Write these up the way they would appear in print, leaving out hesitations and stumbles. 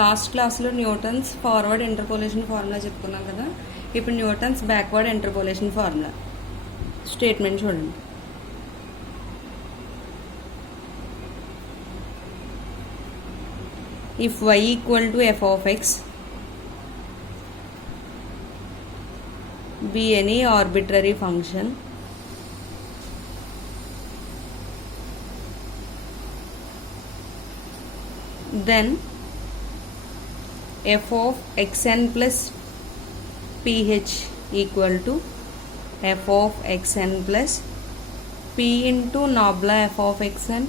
Last క్లాస్లో Newton's forward interpolation formula చెప్పుకున్నాం కదా. ఇప్పుడు Newton's backward interpolation formula statement చూడండి. If y equal to f of x be any arbitrary function then f of xn plus ph equal to f of xn plus p into nabla f of xn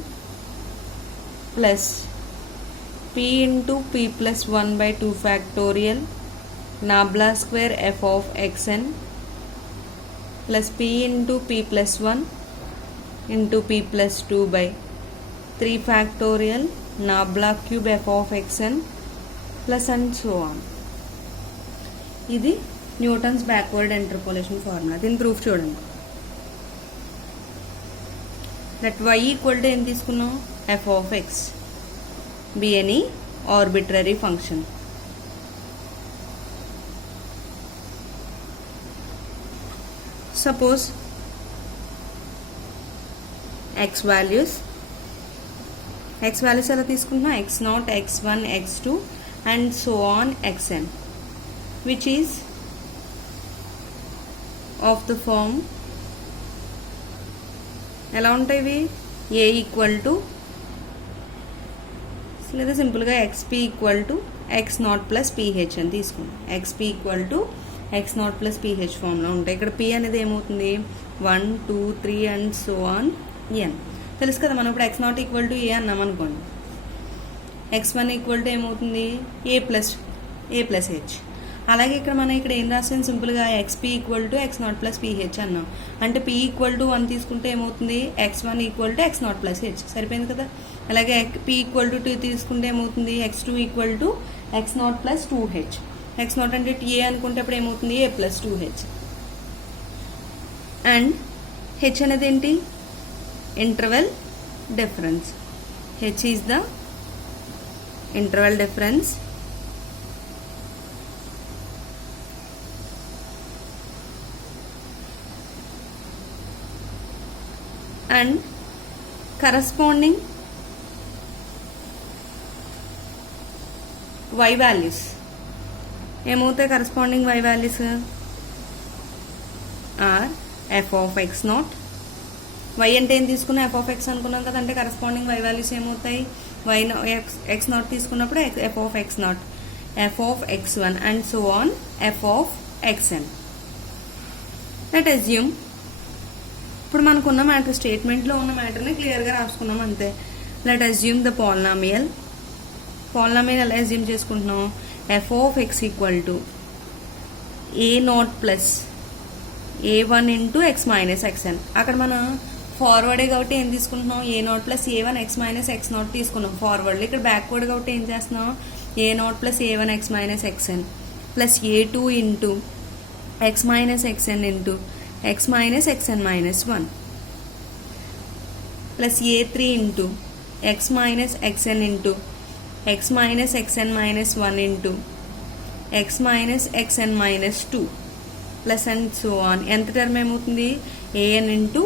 plus p into p plus 1 by 2 factorial nabla square f of xn plus p into p plus 1 into p plus 2 by 3 factorial nabla cube f of xn plus and so on. ఇది Newton's backward interpolation formula. దీని proof చూడండి. That y equal to ఏం తీసుకున్నాం, f of x be any arbitrary function. Suppose x values ఎలా తీసుకుంటున్నాం, x0, x1, x2 and so on xn, which is of the form ఎలా ఉంటాయి ఇవి, a equal to లేదా సింపుల్గా xp equal to x0 plus ph అని తీసుకుంటాం. xp equal to x0 plus ph ఫామ్లో ఉంటాయి. ఇక్కడ p అనేది ఏమవుతుంది, 1, 2, 3 అండ్ సో ఆన్ n తెలుసు కదా. మనం ఇప్పుడు x0 ఈక్వల్ టు a అన్నాం అనుకోండి, x1 ఈక్వల్ టు ఏమవుతుంది, a ప్లస్ h. అలాగే ఇక్కడ మనం ఇక్కడ ఏం రాస్తాం, సింపుల్గా xp equal to x0 plus ph అన్నాం. అంటే p ఈక్వల్ టు 1 తీసుకుంటే ఏమవుతుంది, x1 equal to x0 plus h సరిపోయింది కదా. అలాగే p ఈక్వల్ టు 2 తీసుకుంటే ఏమవుతుంది, x2 equal to x0 plus 2h. x0 అంటే a అనుకుంటే అప్పుడు ఏమవుతుంది, a plus 2h. And h అనేది ఏంటి, interval difference. h is the interval difference and corresponding y values ఏమవుతాయి, corresponding y values are f of x0. y అంటే ఏం తీసుకున్నా, f of x అనుకున్నాం కదా. అంటే corresponding y values ఏమవుతాయి, x0 తీసుకున్నప్పుడు f of x0, f of x1 and so on f of xn. let assume ఇప్పుడు మనకున్న మ్యాటర్, స్టేట్మెంట్లో ఉన్న మ్యాటర్ని క్లియర్గా రాసుకున్నాం అంతే. లెట్ అజ్యూమ్ ద పాలినామియల్ ఎలా అజ్యూమ్ చేసుకుంటున్నాం, F of X equal to a0 plus a1 into x minus xn. అక్కడ మనం ఫార్వర్డే కాబట్టి ఏం తీసుకుంటున్నాం, a0 plus a1 X minus x0 తీసుకున్నాం ఫార్వర్డ్. ఇక్కడ బ్యాక్వర్డ్ కాబట్టి ఏం చేస్తున్నాం, a0 plus a1 X minus xn plus a2 into x minus xn into x minus xn minus 1 plus a3 into x minus xn into x minus xn minus 1 into x minus xn minus 2 plus and so on. nth term ఏమవుతుంది, an into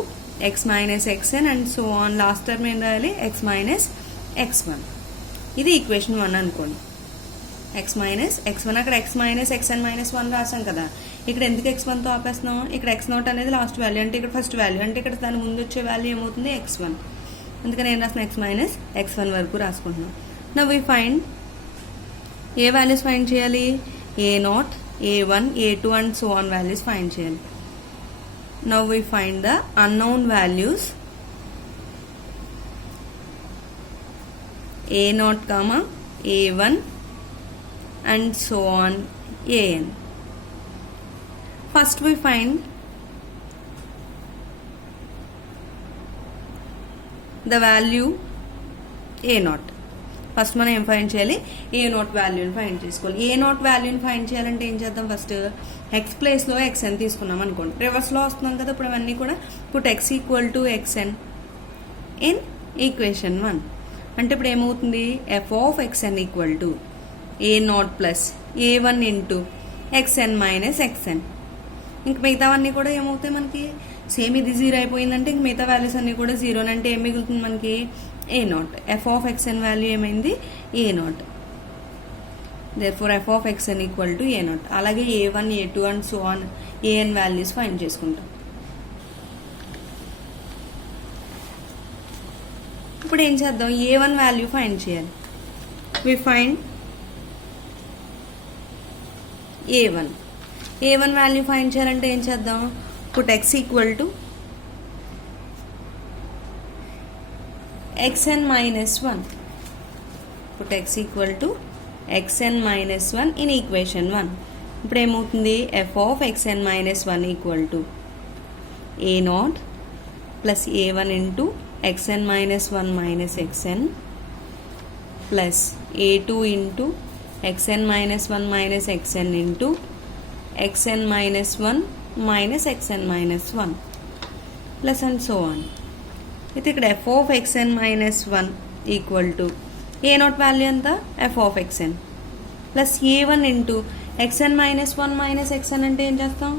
x minus xn and so on. Last term ఏం రాయాలి, x minus x1. ఇది equation 1 అనుకోండి. x minus x1, అక్కడ x minus xn minus 1 రాసాం కదా. ఇక్కడ ఎందుకు x1తో ఆపేస్తున్నాం, ఇక్కడ x0 అనేది లాస్ట్ వాల్యూ, అంటే ఇక్కడ ఫస్ట్ వాల్యూ, అంటే ఇక్కడ దాని ముందు వచ్చే వాల్యూ ఏమవుతుంది, x1. అందుకని ఏం రాసిన x మైనస్ x1 వరకు రాసుకుంటున్నాం. Now we find, a values find చేయాలి, a0, a1, a2 and so on values find చేయాలి. Now we find the unknown values a0, a1 and so on an. First we find the value a0. First మనం ఏం find చేయాలి, a0 వాల్యూని find చేసుకోవాలి. a0 వాల్యూని find చేయాలంటే ఏం చేద్దాం, ఫస్ట్ ఎక్స్ ప్లేస్లో xn తీసుకున్నాం అనుకోండి, రివర్స్లో వస్తున్నాం కదా ఇప్పుడు అవన్నీ కూడా. Put x equal to xn in equation 1. అంటే ఇప్పుడు ఏమవుతుంది, f of xn equal to a not plus a1 into xn minus xn. ఇంక మిగతావన్నీ కూడా ఏమవుతాయి మనకి సేమ్. ఇది 0 అయిపోయిందంటే ఇంక మిగతా వాల్యూస్ అన్నీ కూడా 0 అంటే ఏం మిగులుతుంది మనకి a naught. F of xn value ఏమైంది a naught. Therefore f of xn equal to a naught. అలాగే a1 a2 and so on an values find చేసుకుంటాం. ఇప్పుడు ఏం చేద్దాం, a1 వాల్యూ ఫైండ్ చేయాలి. We find a1 value find చేయాలంటే ఏం చేద్దాం, put x equal to xn minus 1. Put x equal to xn minus 1 in equation 1. ఇప్పుడు ఏమవుతుంది, f of xn minus 1 equal to a not plus a1 into xn minus 1 minus xn plus a2 into xn minus 1 minus xn into xn minus 1 minus xn minus 1 plus and so on. అయితే ఇక్కడ F of xn minus 1 equal to a not value ఎంత F of xn plus a1 into xn minus 1 minus xn అంటే ఏం చేస్తాం,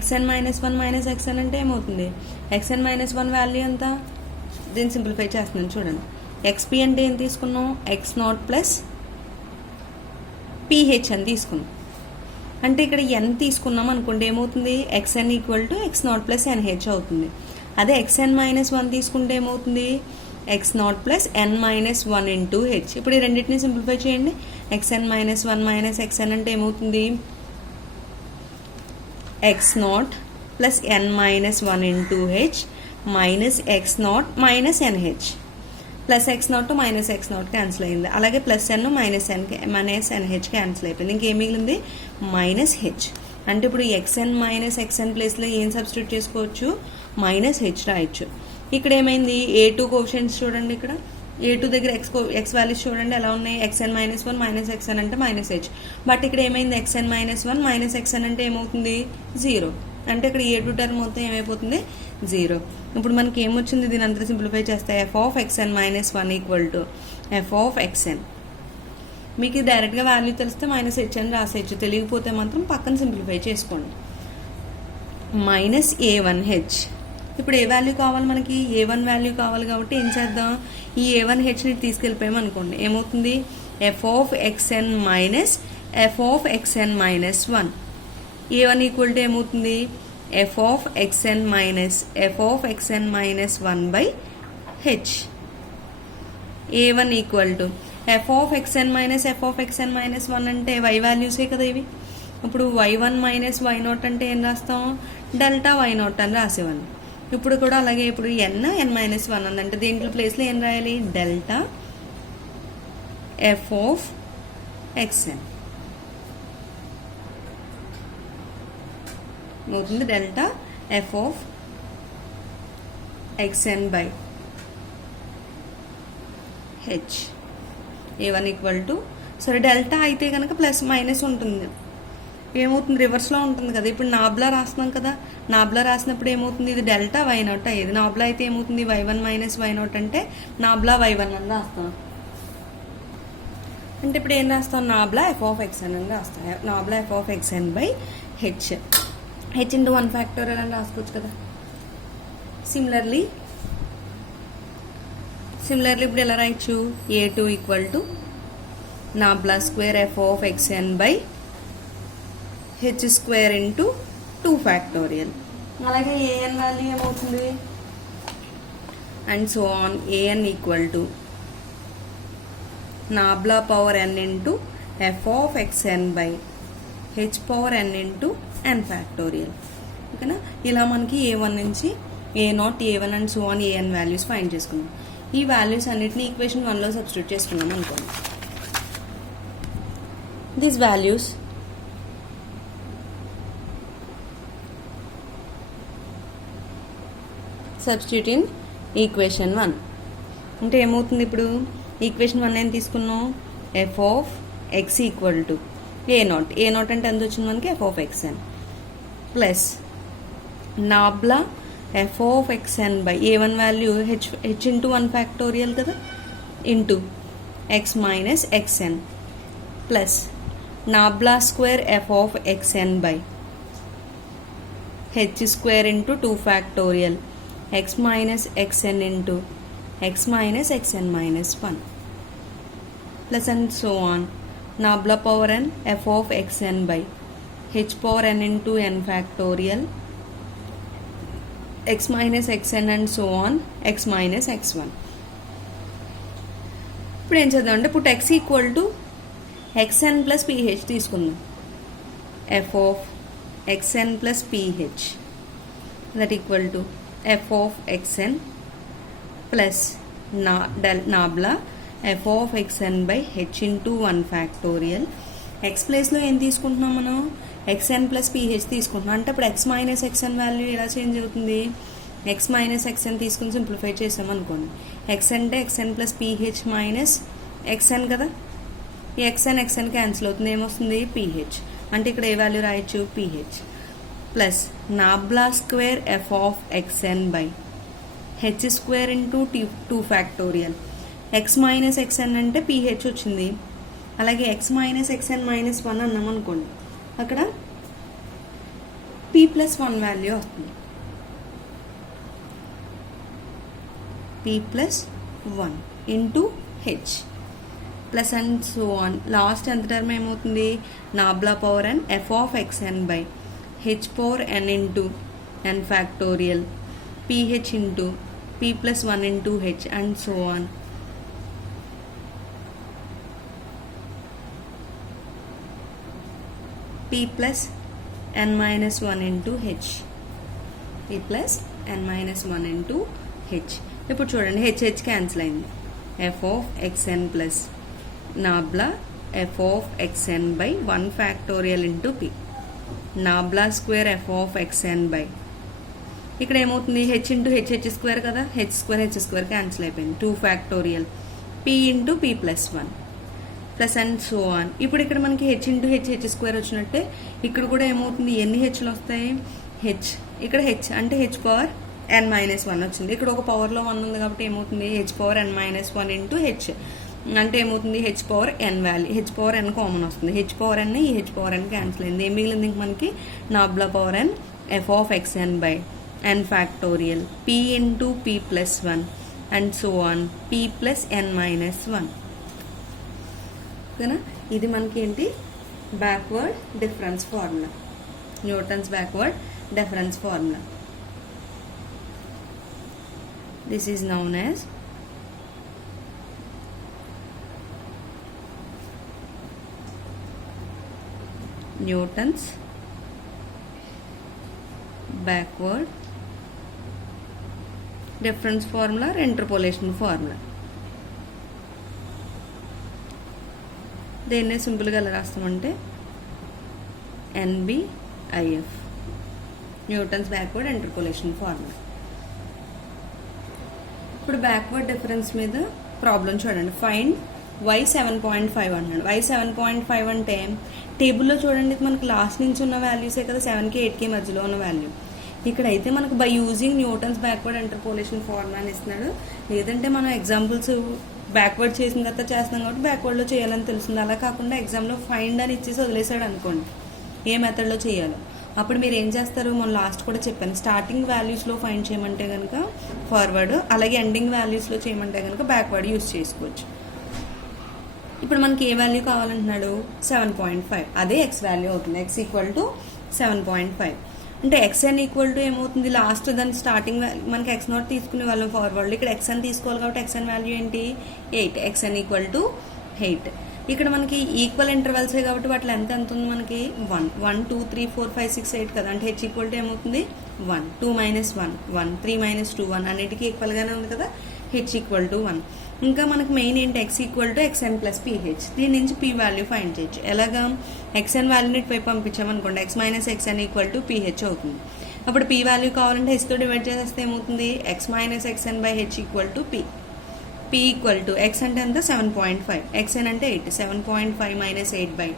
xn minus 1 minus xn అంటే ఏమవుతుంది, xn minus 1 value ఎంత, దీన్ని సింప్లిఫై చేస్తున్నాను చూడండి. xp అంటే ఏం తీసుకున్నాం, x నాట్ ప్లస్ ph అని తీసుకున్నాం. అంటే ఇక్కడ n తీసుకున్నాం అనుకోండి ఏమవుతుంది, xn equal to x not plus nh అవుతుంది. అదే xn మైనస్ 1 తీసుకుంటే ఏమవుతుంది, x not plus n minus 1 into h. ఇప్పుడు ఈ రెండింటిని సింప్లిఫై చేయండి. xn మైనస్ 1 మైనస్ xn అంటే ఏమవుతుంది, x not plus n minus 1 into h minus x not minus nh. Plus x not minus x not cancel అయింది. అలాగే plus n minus nh cancel అయిపోయింది. ఇంకేం మిగిలింది మైనస్ h. అంటే ఇప్పుడు xn మైనస్ xn ప్లేస్లో ఏం సబ్స్టిట్యూట్ చేసుకోవచ్చు, మైనస్ h రాయొచ్చు. ఇక్కడ ఏమైంది, a2 కోఎఫిషియెంట్స్ చూడండి, ఇక్కడ a2 దగ్గర x వాల్యూస్ చూడండి ఎలా ఉన్నాయి, xn మైనస్ 1 మైనస్ xn అంటే మైనస్ h. బట్ ఇక్కడ ఏమైంది, xn మైనస్ 1 మైనస్ xn అంటే ఏమవుతుంది 0. అంటే ఇక్కడ a2 టర్మ్ మొత్తం ఏమైపోతుంది 0. ఇప్పుడు మనకి ఏమొచ్చింది, దీని అంతా సింప్లిఫై చేస్తే F of xn minus 1 equal to f of xn. మీకు డైరెక్ట్గా వాల్యూ తెలిస్తే మైనస్ h అని రాసేయచ్చు, తెలియకపోతే మాత్రం పక్కన సింప్లిఫై చేసుకోండి. Minus a1h. ఇప్పుడు ఏ వాల్యూ కావాలి మనకి, a1 వాల్యూ కావాలి కాబట్టి ఏం చేద్దాం, ఈ a1hని తీసుకెళ్ళిపోయాం అనుకోండి ఏమవుతుంది, f of xn minus f of xn minus 1. a1 equal to ఏమవుతుంది, f of xn minus f of xn minus 1 by h. a1 equal to f of xn minus f of xn minus 1 అంటే y వాల్యూసే కదా ఇవి. ఇప్పుడు y1 minus y0 అంటే ఏం రాస్తాం, delta y0 అని రాసేవాళ్ళం. ఇప్పుడు కూడా అలాగే ఇప్పుడు n మైనస్ 1 అందంటే దీంట్లో ప్లేస్లో ఏం రాయాలి, డెల్టా ఎఫ్ ఆఫ్ xn అవుతుంది, delta F of xn by h. a1 equal to, సరే డెల్టా అయితే కనుక ప్లస్ మైనస్ ఉంటుంది, ఏమవుతుంది రివర్స్లో ఉంటుంది కదా. ఇప్పుడు నాబ్లా రాస్తున్నాం కదా, నాబ్లా రాసినప్పుడు ఏమవుతుంది, ఇది డెల్టా y0 అయ్యేది. నాబ్లా అయితే ఏమవుతుంది, y1 మైనస్ y0 అంటే నాబ్లా y1 అని రాస్తాం. అంటే ఇప్పుడు ఏం రాస్తాం, నాబ్లా ఎఫ్ ఆఫ్ xn అని రాస్తాం. Nabla f of xn by h. h into 1 factorial అని రాసుకోవచ్చు కదా. సిమిలర్లీ ఇప్పుడు ఎలా రాయొచ్చు, a2 equal to nabla square f of xn by h square into 2 factorial. అలాగే an వాల్యూ ఏమవుతుంది, and so on. an equal to nabla power n into F of xn by h power n into n factorial. ఓకేనా, ఇలా మనకి a1 నుంచి a0 a1 and so on an values find చేసుకున్నాం. ఈ values అన్నిటిని equation 1లో substitute చేసుకున్నాం అనుకోండి. These values substitute in equation 1 అంటే ఏమవుతుంది, ఇప్పుడు ఈక్వేషన్ 1 ఏం తీసుకున్నాం, f of x equal to a0 అంటే ఎంత వచ్చింది మనకి, f of xn plus nabla f of xn by a1 value h into 1 factorial కదా, into x minus x n plus nabla square f of x n by h square into 2 factorial x minus x n into x minus x n minus 1 plus and so on nabla power n f of x n by h power n into n factorial x minus xn and so on x minus x1. ఇప్పుడు ఏం చేద్దాం అంటే put x equal to xn plus ph తీసుకుందాం. f of xn plus ph that equal to f of xn plus nabla f of xn by h into 1 factorial. x ప్లేస్లో ఏం తీసుకుంటున్నాం మనం, xn plus ph తీసుకుంటున్నాం. అంటే ఇప్పుడు x minus xn value ఎలా change అవుతుంది, x మైనస్ xn తీసుకుని సింప్లిఫై చేసాం అనుకోండి. x అంటే xn plus ph minus xn కదా, ఈ xn క్యాన్సిల్ అవుతుంది, ఏమొస్తుంది ph. అంటే ఇక్కడ ఏ వాల్యూ రాయొచ్చు ph plus nabla square f of xn by h square into 2 factorial. x minus xn అంటే ph వచ్చింది, అలాగే x మైనస్ xn మైనస్ 1 అన్నాం అనుకోండి, అక్కడ p ప్లస్ 1 వాల్యూ వస్తుంది, p plus 1 into h plus and so on. Last ఎంత term ఏమవుతుంది, nabla power n f of x n by h power n into n factorial ph into p plus 1 into h and so on. p plus n minus 1 into h, p plus n minus 1 into h. ఇప్పుడు చూడండి h cancel అయింది, f of xn plus nabla f of xn by 1 factorial into p, nabla square f of xn by ఇక్కడ ఏమవుతుంది h into h square కదా, h square cancel అయిపోయింది, 2 factorial p into p plus 1 plus and so on. ఇప్పుడు ఇక్కడ మనకి H into H square వచ్చినట్టే ఇక్కడ కూడా ఏమవుతుంది, ఎన్ని హెచ్లు వస్తాయి, హెచ్ ఇక్కడ హెచ్ అంటే హెచ్ పవర్ ఎన్ మైనస్ 1 వచ్చింది, ఇక్కడ ఒక పవర్లో 1 ఉంది కాబట్టి ఏమవుతుంది హెచ్ పవర్ ఎన్ మైనస్ 1 ఇంటూ హెచ్ అంటే ఏమవుతుంది హెచ్ పవర్ ఎన్ వాల్యూ, హెచ్ పవర్ ఎన్ కామన్ వస్తుంది, హెచ్ పవర్ ఎన్ ఈ హెచ్ పవర్ ఎన్ క్యాన్సిల్ అయింది, ఏం మిగిలింది ఇంక మనకి nabla power n f of x n by n factorial p into p plus 1 and so on p plus n minus 1. ఓకేనా, ఇది మనకి ఏంటి backward difference formula, Newton's backward difference formula. This is known as Newton's backward difference formula or interpolation formula. దీన్నే సింపుల్గా ఎలా రాస్తామంటే NBIF, Newton's backward interpolation formula. ఇప్పుడు backward difference మీద ప్రాబ్లం చూడండి, ఫైండ్ y 7.5 అన్నాడు. y 7.5 అంటే టేబుల్లో చూడండి మనకి లాస్ట్ నుంచి ఉన్న వాల్యూసే కదా, 7కి 8కి మధ్యలో ఉన్న వాల్యూ. ఇక్కడైతే మనకు by using Newton's backward interpolation formula అని ఇస్తున్నాడు, లేదంటే మనం ఎగ్జాంపుల్స్ బ్యాక్వర్డ్ చేసిన తర్వాత చేస్తున్నాం కాబట్టి బ్యాక్వర్డ్లో చేయాలని తెలుస్తుంది. అలా కాకుండా ఎగ్జామ్లో ఫైండ్ అని ఇచ్చేసి వదిలేసాడు అనుకోండి ఏ మెథడ్లో చేయాలో, అప్పుడు మీరు ఏం చేస్తారు, మనం లాస్ట్ కూడా చెప్పాను, స్టార్టింగ్ వాల్యూస్లో ఫైండ్ చేయమంటే కనుక ఫార్వర్డ్, అలాగే ఎండింగ్ వాల్యూస్లో చేయమంటే కనుక బ్యాక్వర్డ్ యూస్ చేసుకోవచ్చు. ఇప్పుడు మనకి ఏ వాల్యూ కావాలంటున్నాడు 7.5, అదే ఎక్స్ వాల్యూ అవుతుంది, ఎక్స్ ఈక్వల్ టు 7.5 అంటే xn ఈక్వల్ టు ఏమవుతుంది, లాస్ట్ దాని స్టార్టింగ్ మనకి x0 తీసుకునే వాళ్ళం ఫార్వర్డ్, ఇక్కడ xn తీసుకోవాలి కాబట్టి xn వాల్యూ ఏంటి 8, xn ఈక్వల్ టు 8. ఇక్కడ మనకి ఈక్వల్ ఇంటర్వెల్సే కాబట్టి వాటి లెంత్ ఎంత ఉంది మనకి 1, 1 2 3 4 5 6 8 కదా, అంటే h ఈక్వల్ టు ఏమవుతుంది 1, 2 మైనస్ 1 1, 3 మైనస్ 2 1, అన్నిటికీ ఈక్వల్గానే ఉంది కదా, h ఈక్వల్ టు 1. ఇంకా మనకి మెయిన్ ఏంటి, x equal to xn plus ph, దీని నుంచి p వాల్యూ ఫైండ్ చేయొచ్చు. ఎలాగా, xn వాల్యూని ఇటువైపు పంపించామనుకోండి x minus xn equal to ph అవుతుంది. అప్పుడు p వాల్యూ కావాలంటే hతో డివైడ్ చేస్తే ఏమవుతుంది, x minus xn by h equal to p. p equal to x అంటే ఎంత 7.5, xn అంటే 8, 7.5 minus 8 by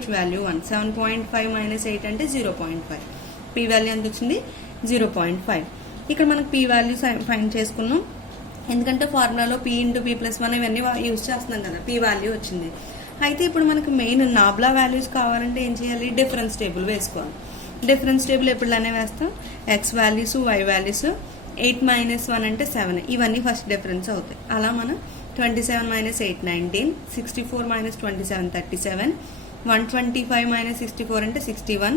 h value 1, 7.5 minus 8 అంటే 0.5, p వాల్యూ ఎంత వచ్చింది 0.5. ఇక్కడ మనకు p వాల్యూ ఫైండ్ చేసుకున్నాం. ఎందుకంటే ఫార్ములాలో p ఇంటూ p+1 ఇవన్నీ యూజ్ చేస్తున్నాం కదా, p వాల్యూ వచ్చింది. అయితే ఇప్పుడు మనకి మెయిన్ నాబ్లా వాల్యూస్ కావాలంటే ఏం చేయాలి, డిఫరెన్స్ టేబుల్ వేసుకోవాలి. డిఫరెన్స్ టేబుల్ ఎప్పుడులానే వేస్తాం, x వాల్యూస్ y వాల్యూస్ 8 - 1 అంటే 7 ఇవన్నీ ఫస్ట్ డిఫరెన్స్ అవుతాయి. అలా మనం 27 - 8 19, 64 - 27 37, 125 - 64 అంటే 61,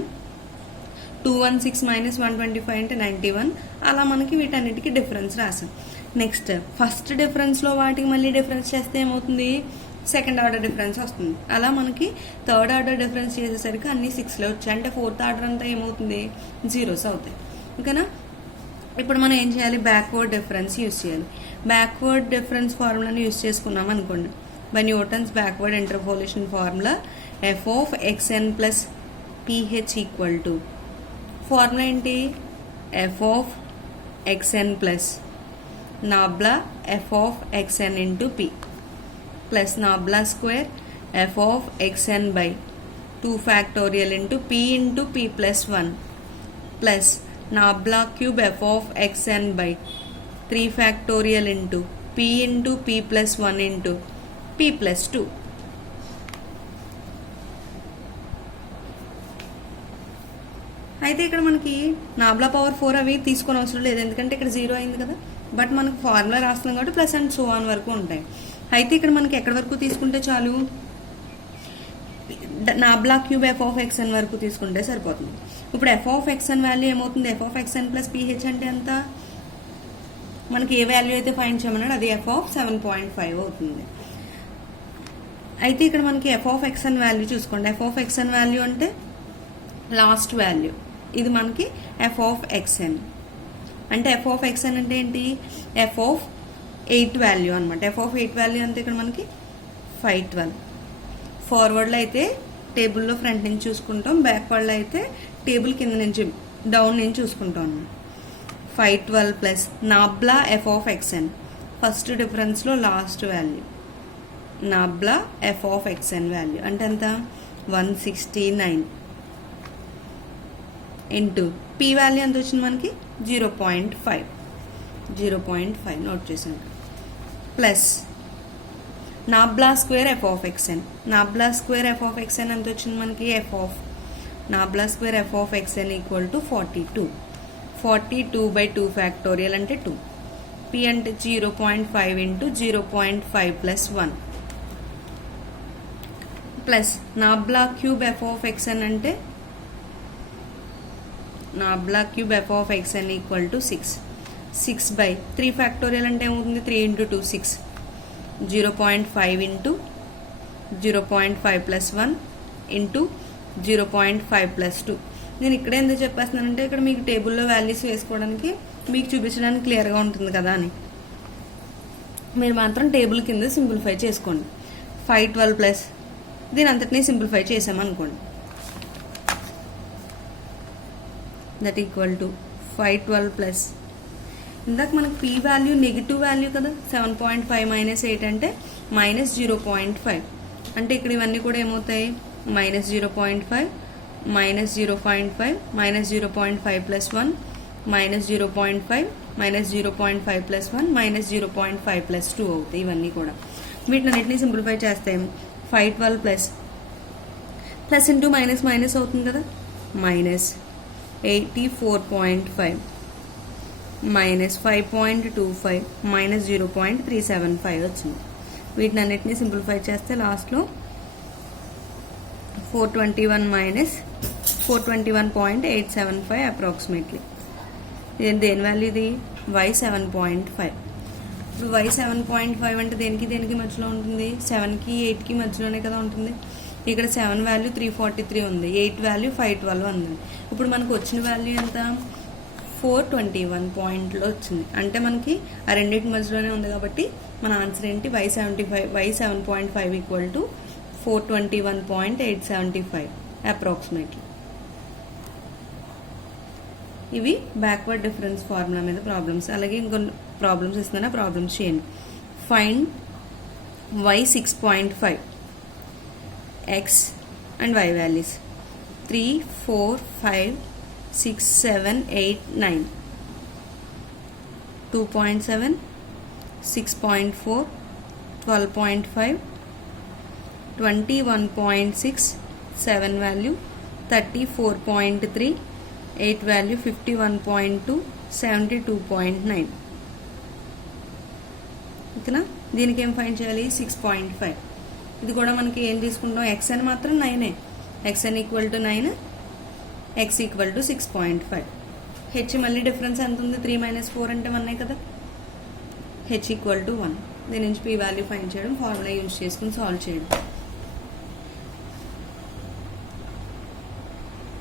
216 - 125 అంటే 91. అలా మనకి వీటన్నిటికీ డిఫరెన్స్ రాసాం. నెక్స్ట్ ఫస్ట్ డిఫరెన్స్లో వాటికి మళ్ళీ డిఫరెన్స్ చేస్తే ఏమవుతుంది, సెకండ్ ఆర్డర్ డిఫరెన్స్ వస్తుంది. అలా మనకి థర్డ్ ఆర్డర్ డిఫరెన్స్ చేసేసరికి అన్ని 6లో వచ్చాయి. అంటే ఫోర్త్ ఆర్డర్ అంతా ఏమవుతుంది, జీరోస్ అవుతాయి. ఓకేనా. ఇప్పుడు మనం ఏం చేయాలి, బ్యాక్వర్డ్ డిఫరెన్స్ యూజ్ చేయాలి. బ్యాక్వర్డ్ డిఫరెన్స్ ఫార్ములాని యూజ్ చేసుకున్నాం అనుకోండి. By Newton's backward interpolation formula f(xn + ph) equal to formula ఏంటి, f(xn + nabla f(xn into p) plus nabla square f(xn by 2 factorial into p into p+1 plus nabla cube f(xn by 3 factorial into p into p+1 into p+2. అయితే ఇక్కడ మనకి nabla power 4 అవి తీసుకొని అవసరం లేదు, ఎందుకంటే ఇక్కడ 0 అయింది కదా. బట్ మనకు ఫార్ములా రాస్తున్నాం కాబట్టి ప్లస్ అండ్ సో ఆన్ వరకు ఉంటాయి. అయితే ఇక్కడ మనకి ఎక్కడి వరకు తీసుకుంటే చాలు, నాబ్లా క్యూబ్ f(xn) వరకు తీసుకుంటే సరిపోతుంది. ఇప్పుడు f(xn) వాల్యూ ఏమవుతుంది, f(xn + ph) అంటే ఎంత, మనకి ఏ వాల్యూ అయితే ఫైండ్ చేయమన్నాడు అది f(7.5) అవుతుంది. అయితే ఇక్కడ మనకి f(xn) వాల్యూ చూసుకోండి. f(xn) వాల్యూ అంటే లాస్ట్ వాల్యూ, ఇది మనకి f(xn) అంటే f(xn) అంటే ఏంటి, f(8) వాల్యూ అనమాట. f(8) వాల్యూ అంటే ఇక్కడ మనకి 512. ఫార్వర్డ్లో అయితే టేబుల్లో ఫ్రంట్ నుంచి చూసుకుంటాం, బ్యాక్వర్డ్లో అయితే టేబుల్ కింద నుంచి డౌన్ నుంచి చూసుకుంటాం అన్నమాట. 512 ప్లస్ నాబ్లా f(xn) ఫస్ట్ డిఫరెన్స్లో last value, nabla f(xn) value అంటే ఎంత, 169 ఇంటూ p వాల్యూ ఎంత వచ్చింది మనకి 0.5 నోట్ చేసాను. Plus nabla square f(xn), nabla square f(xn) ఎంత వచ్చింది మనకి, nabla square f(xn) equal to 42 by 2 factorial అంటే 2, p అంటే 0.5 into 0.5 plus 1 plus nabla cube f(xn) అంటే nabla cube f(xn) equal to 6 by 3 factorial అంటే ఏమవుతుంది, 3 into 2 6, 0.5 into 0.5 plus 1 into 0.5 plus 2. నేను ఇక్కడ ఎందుకు చెప్పేస్తున్నానంటే ఇక్కడ మీకు టేబుల్లో వాల్యూస్ వేసుకోవడానికి మీకు చూపించడానికి క్లియర్గా ఉంటుంది కదా అని. మీరు మాత్రం టేబుల్ కింద సింప్లిఫై చేసుకోండి. 512 ప్లస్ దీని అంతటినీ సింప్లిఫై చేసామనుకోండి, దట్ ఈక్వల్ టు 512 ప్లస్ ఇందాక మనకి p వాల్యూ నెగిటివ్ వాల్యూ కదా, 7.5 - 8 అంటే -0.5 అంటే ఇక్కడ ఇవన్నీ కూడా ఏమవుతాయి, -0.5 -0.5 -0.5 ప్లస్ 1 -0.5 -0.5 ప్లస్ 1 -0.5 ప్లస్ 2 అవుతాయి. ఇవన్నీ కూడా వీటినన్నిటిని సింప్లిఫై చేస్తే 512 ప్లస్ ఇంటూ మైనస్ మైనస్ అవుతుంది కదా, -84.5 -5.25 -0.375 వచ్చింది. వీటినన్నిటిని సింప్లిఫై చేస్తే లాస్ట్లో 421 అప్రాక్సిమేట్లీ. ఇది దేని వాల్యూ, ఇది y7.5. ఇప్పుడు y7.5 అంటే దేనికి దేనికి మధ్యలో ఉంటుంది, 7కి 8కి మధ్యలోనే కదా ఉంటుంది. ఇక్కడ 7 వాల్యూ 343 ఉంది, 8 వాల్యూ 512 ఉంది. ఇప్పుడు మనకు వచ్చిన వాల్యూ ఎంత, 421 పాయింట్లో వచ్చింది. అంటే మనకి ఆ రెండింటి మధ్యలోనే ఉంది కాబట్టి మన ఆన్సర్ ఏంటి, y7.5 ఈక్వల్ టు 421.875 అప్రాక్సిమేట్లీ. ఇవి బ్యాక్వర్డ్ డిఫరెన్స్ ఫార్ములా మీద ప్రాబ్లమ్స్. అలాగే ఇంకొన్ని ప్రాబ్లమ్స్ ఇస్తున్నా, ప్రాబ్లమ్స్ చేయండి. Find y6.5 x and y values 3 4 5 6 7 8 9 2.7 6.4, 12.5, 21.6, 7 value, 34.3, 8 value, 51.2, 72.9. ఓకేనా? దీనికి ఏం ఫైండ్ చేయాలి? 6.5. ఇది కూడా మనకి ఏం తీసుకుంటాం? xn మాత్రం 9. xn equal to 9, x equal to 6.5. h మళ్ళీ డిఫరెన్స్ ఎంత ఉంది? 3 - 4 అంటే 1 కదా. h equal to 1. దీని నుంచి p వాల్యూ ఫైండ్ చేయడం, ఫార్ములా యూజ్ చేసుకుని సాల్వ్ చేయడం.